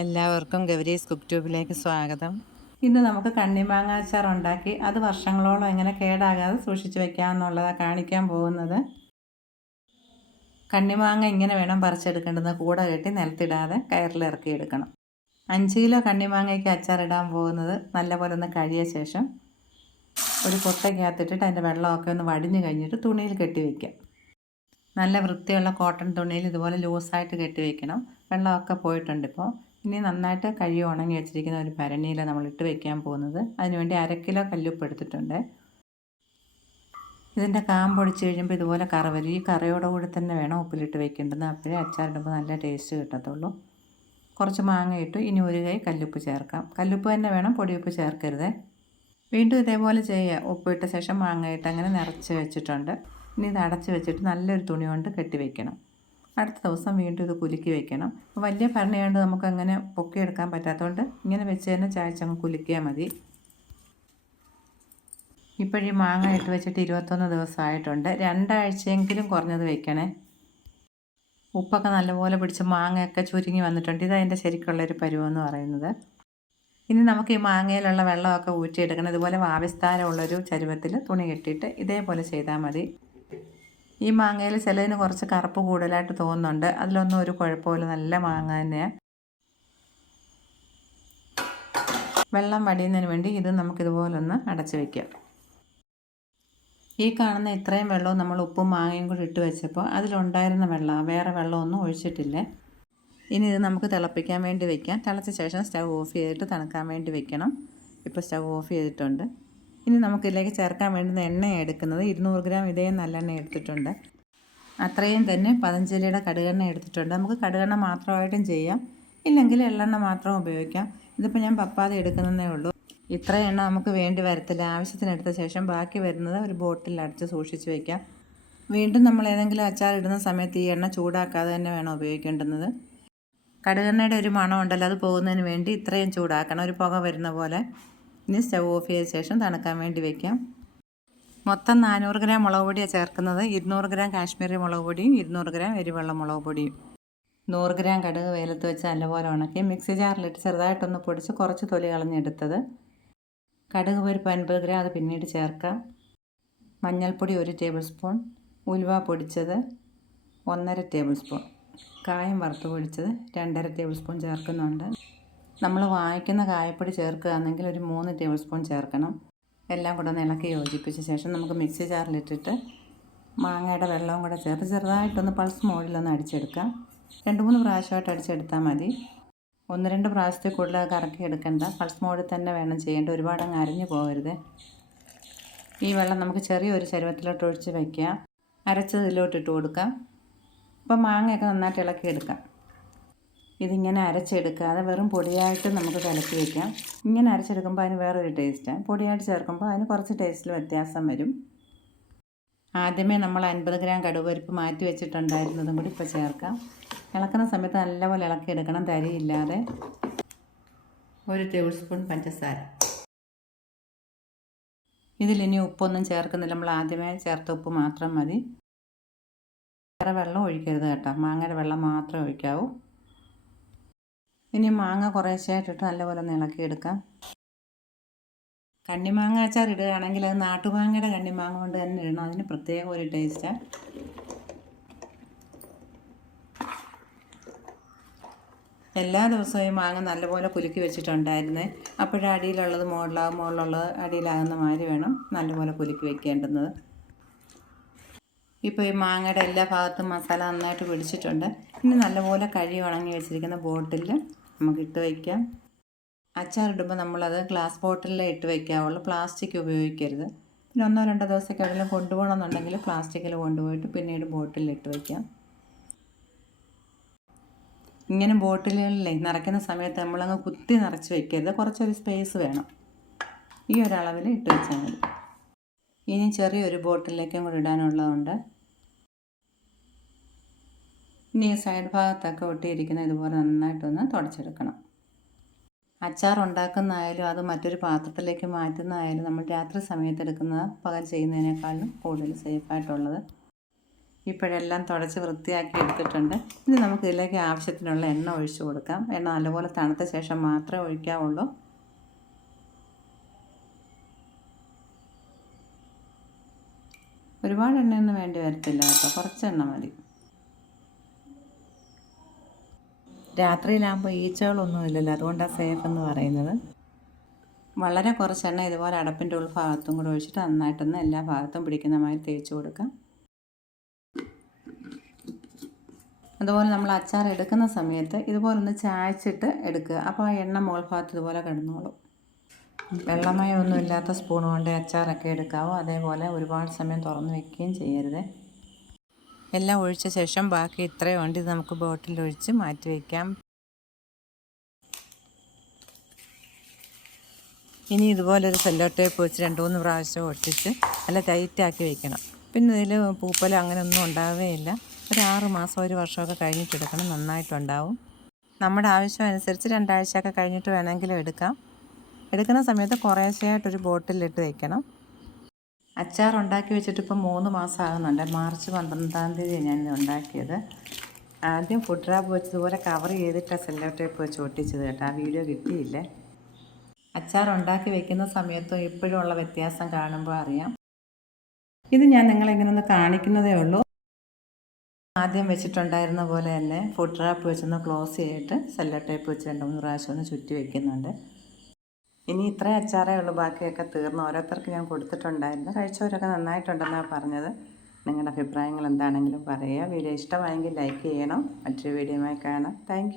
എല്ലാവർക്കും ഗൗരീസ് കുക്ക് ട്യൂബിലേക്ക് സ്വാഗതം. ഇന്ന് നമുക്ക് കണ്ണിമാങ്ങ അച്ചാർ ഉണ്ടാക്കി അത് വർഷങ്ങളോളം എങ്ങനെ കേടാകാതെ സൂക്ഷിച്ചു വെക്കാമെന്നുള്ളതാണ് കാണിക്കാൻ പോകുന്നത്. കണ്ണിമാങ്ങ ഇങ്ങനെ വേണം പറിച്ചെടുക്കേണ്ടത്. കൂട കെട്ടി നിലത്തിടാതെ കയറിലിറക്കി എടുക്കണം. 5 കിലോ കണ്ണിമാങ്ങയ്ക്ക് അച്ചാർ ഇടാൻ പോകുന്നത് നല്ലപോലെ ഒന്ന് കഴിയ ശേഷം ഒരു കൊട്ടയ്ക്കകത്തിട്ടിട്ട് അതിൻ്റെ വെള്ളമൊക്കെ ഒന്ന് വടിഞ്ഞു കഴിഞ്ഞിട്ട് തുണിയിൽ കെട്ടി വയ്ക്കാം. നല്ല വൃത്തിയുള്ള കോട്ടൺ തുണിയിൽ ഇതുപോലെ ലൂസായിട്ട് കെട്ടി വയ്ക്കണം. വെള്ളമൊക്കെ പോയിട്ടുണ്ട്. ഇപ്പോൾ ഇനി നന്നായിട്ട് കഴുകി ഉണങ്ങി വെച്ചിരിക്കുന്ന ഒരു ഭരണിയിൽ നമ്മൾ ഇട്ട് വയ്ക്കാൻ പോകുന്നത്. അതിനുവേണ്ടി 1/2 കിലോ കല്ലുപ്പ് എടുത്തിട്ടുണ്ട്. ഇതിൻ്റെ കാമ്പൊടിച്ച് കഴിയുമ്പോൾ ഇതുപോലെ കറ വരും. ഈ കറയോടുകൂടി തന്നെ വേണം ഉപ്പിലിട്ട് വയ്ക്കേണ്ടത്. അപ്പോഴേ അച്ചാറിടുമ്പോൾ നല്ല ടേസ്റ്റ് കിട്ടത്തുള്ളൂ. കുറച്ച് മാങ്ങ ഇട്ടു. ഇനി ഒരു കൈ കല്ലുപ്പ് ചേർക്കാം. കല്ലുപ്പ് തന്നെ വേണം, പൊടിയുപ്പ് ചേർക്കരുത്. വീണ്ടും ഇതേപോലെ ചെയ്യുക. ഉപ്പിട്ട ശേഷം മാങ്ങ ഇട്ട് അങ്ങനെ നിറച്ച് വെച്ചിട്ടുണ്ട്. ഇനി ഇത് അടച്ച് വെച്ചിട്ട് നല്ലൊരു തുണി കൊണ്ട് കെട്ടി വയ്ക്കണം. അടുത്ത ദിവസം വീണ്ടും ഇത് കുലുക്കി വയ്ക്കണം. വലിയ ഭരണിയാണ്ട് നമുക്ക് അങ്ങനെ പൊക്കിയെടുക്കാൻ പറ്റാത്തതുകൊണ്ട് ഇങ്ങനെ വെച്ച് തന്നെ ചായച്ചങ്ങ് കുലുക്കിയാൽ മതി. ഇപ്പോഴീ മാങ്ങ ഇട്ട് വെച്ചിട്ട് 21 ദിവസമായിട്ടുണ്ട്. 2 ആഴ്ചയെങ്കിലും കുറഞ്ഞത് വെക്കണേ. ഉപ്പൊക്കെ നല്ലപോലെ പിടിച്ച് മാങ്ങയൊക്കെ ചുരുങ്ങി വന്നിട്ടുണ്ട്. ഇതതിൻ്റെ ശരിക്കുള്ളൊരു പരുവെന്ന് പറയുന്നത്. ഇനി നമുക്ക് ഈ മാങ്ങയിലുള്ള വെള്ളമൊക്കെ ഊറ്റിയെടുക്കണം. ഇതുപോലെ വാവിസ്ഥാനമുള്ളൊരു ചരുവത്തിൽ തുണി കെട്ടിയിട്ട് ഇതേപോലെ ചെയ്താൽ മതി. ഈ മാങ്ങയിൽ ചിലതിന് കുറച്ച് കറുപ്പ് കൂടുതലായിട്ട് തോന്നുന്നുണ്ട്. അതിലൊന്നും ഒരു കുഴപ്പമില്ല, നല്ല മാങ്ങ തന്നെയാണ്. വെള്ളം വടിയുന്നതിന് വേണ്ടി ഇത് നമുക്കിതുപോലൊന്ന് അടച്ച് വയ്ക്കാം. ഈ കാണുന്ന ഇത്രയും വെള്ളവും നമ്മൾ ഉപ്പും മാങ്ങയും കൂടി ഇട്ട് വെച്ചപ്പോൾ അതിലുണ്ടായിരുന്ന വെള്ളം, വേറെ വെള്ളമൊന്നും ഒഴിച്ചിട്ടില്ല. ഇനി ഇത് നമുക്ക് തിളപ്പിക്കാൻ വേണ്ടി വയ്ക്കാം. തിളച്ച ശേഷം സ്റ്റൗ ഓഫ് ചെയ്തിട്ട് തണുക്കാൻ വേണ്ടി വെക്കണം. ഇപ്പോൾ സ്റ്റൗ ഓഫ് ചെയ്തിട്ടുണ്ട്. ഇനി നമുക്കിതിലേക്ക് ചേർക്കാൻ വേണ്ടുന്ന എണ്ണ എടുക്കുന്നത് 200 ഗ്രാം ഇതേ നല്ലെണ്ണ എടുത്തിട്ടുണ്ട്. അത്രയും തന്നെ 15 ഇലയുടെ കടുകെണ്ണ എടുത്തിട്ടുണ്ട്. നമുക്ക് കടുകെണ്ണ മാത്രമായിട്ടും ചെയ്യാം, ഇല്ലെങ്കിൽ എള്ളെണ്ണ മാത്രം ഉപയോഗിക്കാം. ഇതിപ്പോൾ ഞാൻ പപ്പാതി എടുക്കുന്നതേ ഉള്ളൂ. ഇത്ര എണ്ണ നമുക്ക് വേണ്ടി വരത്തില്ല. ആവശ്യത്തിനെടുത്ത ശേഷം ബാക്കി വരുന്നത് ഒരു ബോട്ടിൽ അടച്ച് സൂക്ഷിച്ച് വയ്ക്കാം. വീണ്ടും നമ്മൾ ഏതെങ്കിലും അച്ചാർ ഇടുന്ന സമയത്ത് ഈ എണ്ണ ചൂടാക്കാതെ തന്നെ വേണം ഉപയോഗിക്കേണ്ടുന്നത്. കടുകെണ്ണയുടെ ഒരു മണം ഉണ്ടല്ലോ, അത് പോകുന്നതിന് വേണ്ടി ഇത്രയും ചൂടാക്കണം, ഒരു പുക വരുന്ന പോലെ. ഇനി സ്റ്റൗ ഓഫ് ചെയ്ത ശേഷം തണുക്കാൻ വേണ്ടി വയ്ക്കാം. മൊത്തം 400 ഗ്രാം മുളക് പൊടിയാണ് ചേർക്കുന്നത്. 200 ഗ്രാം കാശ്മീരി മുളക് പൊടിയും 200 ഗ്രാം എരിവെള്ള മുളക് പൊടിയും. 100 ഗ്രാം കടുക് വെയിലത്ത് വെച്ച് നല്ലപോലെ ഉണക്കി മിക്സി ജാറിലിട്ട് ചെറുതായിട്ടൊന്ന് പൊടിച്ച് കുറച്ച് തൊലി കളഞ്ഞെടുത്തത്. കടുക് പരിപ്പ് 50 ഗ്രാം, അത് പിന്നീട് ചേർക്കാം. മഞ്ഞൾപ്പൊടി 1 ടേബിൾ സ്പൂൺ, ഉലുവ പൊടിച്ചത് 1.5 ടേബിൾ സ്പൂൺ, കായം വറുത്ത് പൊടിച്ചത് 2.5 ടേബിൾ സ്പൂൺ ചേർക്കുന്നുണ്ട്. നമ്മൾ വാങ്ങിക്കുന്ന കായപ്പൊടി ചേർക്കുകയാണെങ്കിൽ ഒരു 3 ടേബിൾ സ്പൂൺ ചേർക്കണം. എല്ലാം കൂടെ ഒന്ന് ഇളക്കി യോജിപ്പിച്ച ശേഷം നമുക്ക് മിക്സി ജാറിലിട്ടിട്ട് മാങ്ങയുടെ വെള്ളവും കൂടെ ചേർത്ത് ചെറുതായിട്ടൊന്ന് പൾസ് മോഡിലൊന്ന് അടിച്ചെടുക്കാം. 2-3 പ്രാവശ്യമായിട്ട് അടിച്ചെടുത്താൽ മതി. 1-2 പ്രാവശ്യത്തിൽ കൂടുതൽ കറക്കി എടുക്കേണ്ട. പൾസ് മോഡിൽ തന്നെ വേണം ചെയ്യേണ്ട. ഒരുപാട് അങ്ങ് അരിഞ്ഞു പോകരുത്. ഈ വെള്ളം നമുക്ക് ചെറിയൊരു ചരുവത്തിലോട്ട് ഒഴിച്ച് വയ്ക്കുക. അരച്ചതിലോട്ട് ഇട്ട് കൊടുക്കാം. അപ്പോൾ മാങ്ങയൊക്കെ നന്നായിട്ട് ഇളക്കിയെടുക്കാം. ഇതിങ്ങനെ അരച്ചെടുക്കാതെ വെറും പൊടിയായിട്ട് നമുക്ക് കലക്കി വയ്ക്കാം. ഇങ്ങനെ അരച്ചെടുക്കുമ്പോൾ അതിന് വേറൊരു ടേസ്റ്റാണ്. പൊടിയായിട്ട് ചേർക്കുമ്പോൾ അതിന് കുറച്ച് ടേസ്റ്റിൽ വ്യത്യാസം വരും. ആദ്യമേ നമ്മൾ 50 ഗ്രാം കടുകുപരിപ്പ് മാറ്റി വെച്ചിട്ടുണ്ടായിരുന്നതും കൂടി ഇപ്പോൾ ചേർക്കാം. ഇളക്കുന്ന സമയത്ത് നല്ലപോലെ ഇളക്കിയെടുക്കണം, തരിയില്ലാതെ. 1 ടേബിൾ സ്പൂൺ പഞ്ചസാര. ഇതിലിനി ഉപ്പൊന്നും ചേർക്കുന്നില്ല. നമ്മൾ ആദ്യമേ ചേർത്ത ഉപ്പ് മാത്രം മതി. വേറെ വെള്ളം ഒഴിക്കരുത് കേട്ടോ, മാങ്ങയുടെ വെള്ളം മാത്രമേ ഒഴിക്കാവൂ. ഇനി മാങ്ങ കുറേശ്ശായിട്ടിട്ട് നല്ലപോലെ ഒന്ന് ഇളക്കിയെടുക്കാം. കണ്ണിമാങ്ങ അച്ചാർ ഇടുകയാണെങ്കിൽ അത് നാട്ടുമാങ്ങയുടെ കണ്ണിമാങ്ങ കൊണ്ട് തന്നെ ഇടണം. അതിന് പ്രത്യേക ഒരു ടേസ്റ്റാണ്. എല്ലാ ദിവസവും ഈ മാങ്ങ നല്ലപോലെ കുലുക്കി വെച്ചിട്ടുണ്ടായിരുന്നേ. അപ്പോഴും അടിയിലുള്ളത് മുകളിലാകും, മുകളിലുള്ളത് അടിയിലാകുന്ന മാതിരി വേണം നല്ലപോലെ കുലുക്കി വെക്കേണ്ടുന്നത്. ഇപ്പോൾ ഈ മാങ്ങയുടെ എല്ലാ ഭാഗത്തും മസാല നന്നായിട്ട് പിടിച്ചിട്ടുണ്ട്. ഇനി നല്ലപോലെ കഴുകി ഉണങ്ങി വെച്ചിരിക്കുന്ന ബോട്ടിൽ നമുക്ക് ഇട്ട് വയ്ക്കാം. അച്ചാർ ഇടുമ്പോൾ നമ്മളത് ഗ്ലാസ് ബോട്ടിലിൽ ഇട്ട് വയ്ക്കാവുള്ളൂ, പ്ലാസ്റ്റിക് ഉപയോഗിക്കരുത്. പിന്നെ 1-2 ദിവസമൊക്കെ എവിടെയെങ്കിലും കൊണ്ടുപോകണമെന്നുണ്ടെങ്കിൽ പ്ലാസ്റ്റിക്കിൽ കൊണ്ടുപോയിട്ട് പിന്നീട് ബോട്ടിലിൽ ഇട്ട് വയ്ക്കാം. ഇങ്ങനെ ബോട്ടിലുകളിലെ നിറയ്ക്കുന്ന സമയത്ത് നമ്മളങ്ങ് കുത്തി നിറച്ച് വയ്ക്കരുത്. കുറച്ചൊരു സ്പേസ് വേണം. ഈ ഒരളവിൽ ഇട്ട് വെച്ചാൽ മതി. ഇനി ചെറിയൊരു ബോട്ടിലേക്കും കൂടി ഇടാനുള്ളതുണ്ട്. ഇനി ഈ സൈഡ് ഭാഗത്തൊക്കെ ഒട്ടിയിരിക്കുന്ന ഇതുപോലെ നന്നായിട്ടൊന്ന് തുടച്ചെടുക്കണം. അച്ചാർ ഉണ്ടാക്കുന്നതായാലും അത് മറ്റൊരു പാത്രത്തിലേക്ക് മാറ്റുന്നതായാലും നമ്മൾ രാത്രി സമയത്ത് എടുക്കുന്നത് പകൽ ചെയ്യുന്നതിനേക്കാളും കൂടുതൽ സേഫായിട്ടുള്ളത്. ഇപ്പോഴെല്ലാം തുടച്ച് വൃത്തിയാക്കി എടുത്തിട്ടുണ്ട്. ഇനി നമുക്ക് ഇതിലേക്ക് ആവശ്യത്തിനുള്ള എണ്ണ ഒഴിച്ചു കൊടുക്കാം. എണ്ണ നല്ലപോലെ തണുത്ത ശേഷം മാത്രമേ ഒഴിക്കാവുള്ളൂ. ഒരുപാട് എണ്ണയൊന്നും വേണ്ടി വരത്തില്ല കേട്ടോ, കുറച്ച് എണ്ണ മതി. രാത്രിയിലാകുമ്പോൾ ഈച്ചകളൊന്നും ഇല്ലല്ലോ, അതുകൊണ്ടാണ് സേഫ് എന്ന് പറയുന്നത്. വളരെ കുറച്ച് എണ്ണ ഇതുപോലെ അടപ്പിൻ്റെ ഉൾഭാഗത്തും കൂടെ ഒഴിച്ചിട്ട് നന്നായിട്ടൊന്ന് എല്ലാ ഭാഗത്തും പിടിക്കുന്നമായി തേച്ച് കൊടുക്കാം. അതുപോലെ നമ്മൾ അച്ചാർ എടുക്കുന്ന സമയത്ത് ഇതുപോലെ ഒന്ന് ചായച്ചിട്ട് എടുക്കുക. അപ്പോൾ ആ എണ്ണ മുകൾ ഭാഗത്ത് ഇതുപോലെ കിടന്നോളും. വെള്ളമയമൊന്നും ഇല്ലാത്ത സ്പൂൺ കൊണ്ട് അച്ചാറൊക്കെ എടുക്കാവോ. അതേപോലെ ഒരുപാട് സമയം തുറന്ന് വയ്ക്കുകയും ചെയ്യരുത്. എല്ലാം ഒഴിച്ച ശേഷം ബാക്കി ഇത്രയും ഉണ്ട്. ഇത് നമുക്ക് ബോട്ടിലൊഴിച്ച് മാറ്റി വയ്ക്കാം. ഇനി ഇതുപോലൊരു സെല്ലോ ടേപ്പ് വെച്ച് 2-3 പ്രാവശ്യം ഒട്ടിച്ച് നല്ല ടൈറ്റാക്കി വയ്ക്കണം. പിന്നെ ഇതിൽ പൂപ്പലോ അങ്ങനെയൊന്നും ഉണ്ടാവുകയില്ല. ഒരു 6 മാസം 1 വർഷമൊക്കെ കഴിഞ്ഞിട്ടെടുക്കണം, നന്നായിട്ടുണ്ടാവും. നമ്മുടെ ആവശ്യം അനുസരിച്ച് 2 ആഴ്ചയൊക്കെ കഴിഞ്ഞിട്ട് വേണമെങ്കിലും എടുക്കാം. എടുക്കുന്ന സമയത്ത് കുറേശ്ശെയായിട്ടൊരു ബോട്ടിലിട്ട് വയ്ക്കണം. അച്ചാർ ഉണ്ടാക്കി വെച്ചിട്ട് ഇപ്പോൾ 3 മാസം ആകുന്നുണ്ട്. മാർച്ച് 12-ാം തീയതി ഞാനിത് ഉണ്ടാക്കിയത്. ആദ്യം ഫുഡ് റാപ്പ് വെച്ചതുപോലെ കവർ ചെയ്തിട്ട് സെല്ലോ ടേപ്പ് വെച്ച് ഒട്ടിച്ചത് കേട്ടോ. ആ വീഡിയോ കിട്ടിയില്ലേ. അച്ചാർ ഉണ്ടാക്കി വെക്കുന്ന സമയത്തും ഇപ്പോഴും ഉള്ള വ്യത്യാസം കാണുമ്പോൾ അറിയാം. ഇത് ഞാൻ നിങ്ങളെങ്ങനെ ഒന്ന് കാണിക്കുന്നതേ ഉള്ളൂ. ആദ്യം വെച്ചിട്ടുണ്ടായിരുന്ന പോലെ തന്നെ ഫുഡ് റാപ്പ് വെച്ചൊന്ന് ക്ലോസ് ചെയ്തിട്ട് സെല്ലോ ടേപ്പ് വെച്ച് 2-3 പ്രാവശ്യം ഒന്ന് ചുറ്റി വയ്ക്കുന്നുണ്ട്. ഇനി ഇത്ര അച്ചാറേ ഉള്ളൂ, ബാക്കിയൊക്കെ തീർന്നു. ഓരോരുത്തർക്ക് ഞാൻ കൊടുത്തിട്ടുണ്ടായിരുന്നു. കഴിച്ചവരൊക്കെ നന്നായിട്ടുണ്ടെന്നാണ് പറഞ്ഞത്. നിങ്ങളുടെ അഭിപ്രായങ്ങൾ എന്താണെങ്കിലും പറയുക. വീഡിയോ ഇഷ്ടമായെങ്കിൽ ലൈക്ക് ചെയ്യണം. മറ്റൊരു വീഡിയോയുമായി കാണാം. താങ്ക്